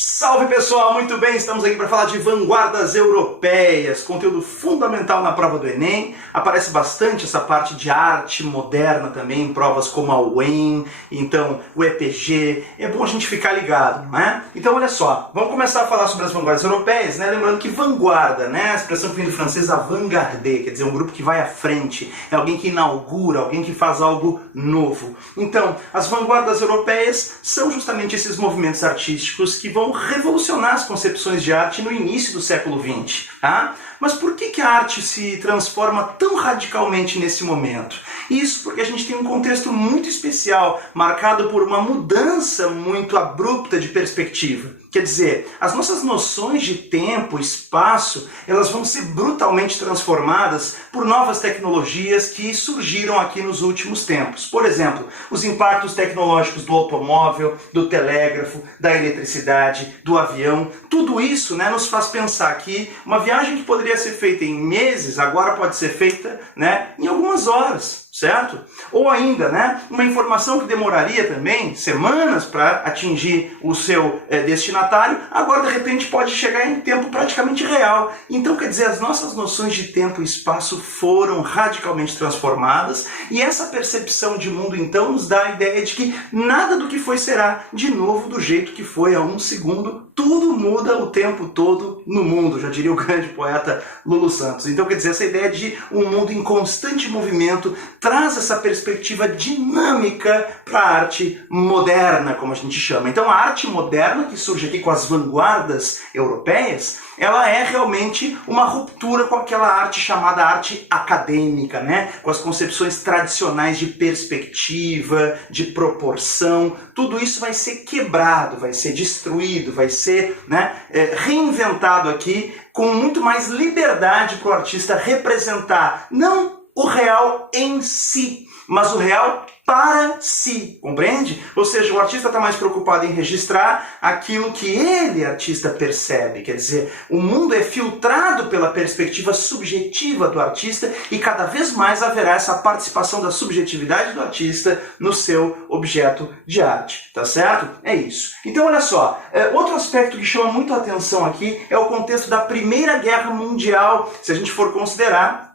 Salve pessoal, muito bem, estamos aqui para falar de vanguardas europeias, conteúdo fundamental na prova do Enem. Aparece bastante essa parte de arte moderna também em provas como a UEM, então o EPG, é bom a gente ficar ligado, né? Então olha só, vamos começar a falar sobre as vanguardas europeias, né? Lembrando que vanguarda, né? A expressão que vem do francês avant-garde, quer dizer, um grupo que vai à frente, é alguém que inaugura, alguém que faz algo novo. Então, as vanguardas europeias são justamente esses movimentos artísticos que vão revolucionar as concepções de arte no início do século XX. Tá? Mas por que a arte se transforma tão radicalmente nesse momento? Isso porque a gente tem um contexto muito especial, marcado por uma mudança muito abrupta de perspectiva. Quer dizer, as nossas noções de tempo, espaço, elas vão ser brutalmente transformadas por novas tecnologias que surgiram aqui nos últimos tempos. Por exemplo, os impactos tecnológicos do automóvel, do telégrafo, da eletricidade, do avião, tudo isso, né, nos faz pensar que uma viagem que poderia ser feita em meses, agora pode ser feita, né, em algumas horas. Certo? Ou ainda, né, uma informação que demoraria também semanas para atingir o seu destinatário, agora de repente pode chegar em tempo praticamente real. Então, quer dizer, as nossas noções de tempo e espaço foram radicalmente transformadas e essa percepção de mundo então nos dá a ideia de que nada do que foi será de novo do jeito que foi há um segundo. Tudo muda o tempo todo no mundo, já diria o grande poeta Lulu Santos. Então, quer dizer, essa ideia de um mundo em constante movimento traz essa perspectiva dinâmica para a arte moderna, como a gente chama. Então, a arte moderna, que surge aqui com as vanguardas europeias, ela é realmente uma ruptura com aquela arte chamada arte acadêmica, né? Com as concepções tradicionais de perspectiva, de proporção. Tudo isso vai ser quebrado, vai ser destruído, vai ser, né, reinventado aqui com muito mais liberdade para o artista representar, não o real em si, mas o real para si, compreende? Ou seja, o artista está mais preocupado em registrar aquilo que ele, artista, percebe. Quer dizer, o mundo é filtrado pela perspectiva subjetiva do artista e cada vez mais haverá essa participação da subjetividade do artista no seu objeto de arte, tá certo? É isso. Então, olha só, outro aspecto que chama muito a atenção aqui é o contexto da Primeira Guerra Mundial, se a gente for considerar,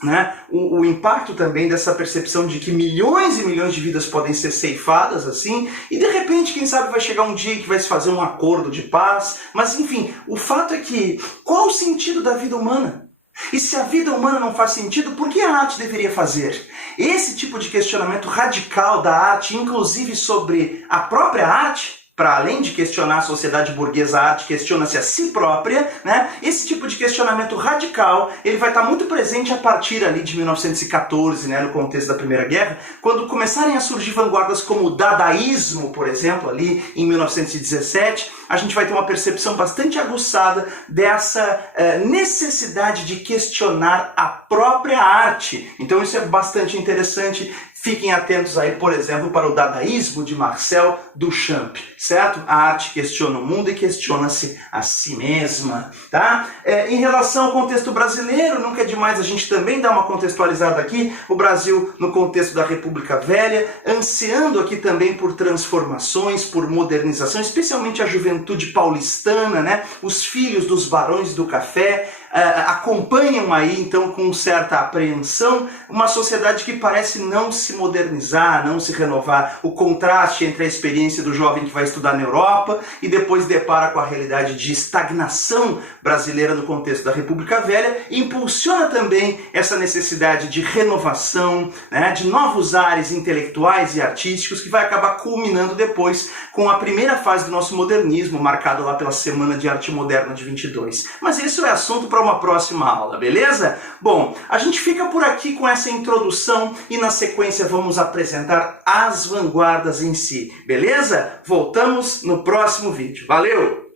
né, o impacto também dessa percepção de que milhões e milhões de vidas podem ser ceifadas assim, e de repente, quem sabe, vai chegar um dia que vai se fazer um acordo de paz, mas enfim, o fato é que, qual o sentido da vida humana? E se a vida humana não faz sentido, por que a arte deveria fazer? Esse tipo de questionamento radical da arte, inclusive sobre a própria arte, para além de questionar a sociedade burguesa, a arte questiona-se a si própria, né? Esse tipo de questionamento radical, ele vai estar muito presente a partir ali de 1914, né, no contexto da Primeira Guerra, quando começarem a surgir vanguardas como o dadaísmo, por exemplo, ali em 1917, a gente vai ter uma percepção bastante aguçada dessa necessidade de questionar a própria arte. Então isso é bastante interessante. Fiquem atentos aí, por exemplo, para o dadaísmo de Marcel Duchamp, certo? A arte questiona o mundo e questiona-se a si mesma, tá? Em relação ao contexto brasileiro, nunca é demais a gente também dar uma contextualizada aqui. O Brasil no contexto da República Velha, ansiando aqui também por transformações, por modernização, especialmente a juventude paulistana, né? Os filhos dos barões do café, acompanham aí então com certa apreensão uma sociedade que parece não se modernizar, não se renovar. O contraste entre a experiência do jovem que vai estudar na Europa e depois depara com a realidade de estagnação brasileira no contexto da República Velha impulsiona também essa necessidade de renovação, né, de novos ares intelectuais e artísticos que vai acabar culminando depois com a primeira fase do nosso modernismo, marcado lá pela Semana de Arte Moderna de 22. Mas isso é assunto para uma próxima aula, beleza? Bom, a gente fica por aqui com essa introdução e na sequência vamos apresentar as vanguardas em si, beleza? Voltamos no próximo vídeo. Valeu!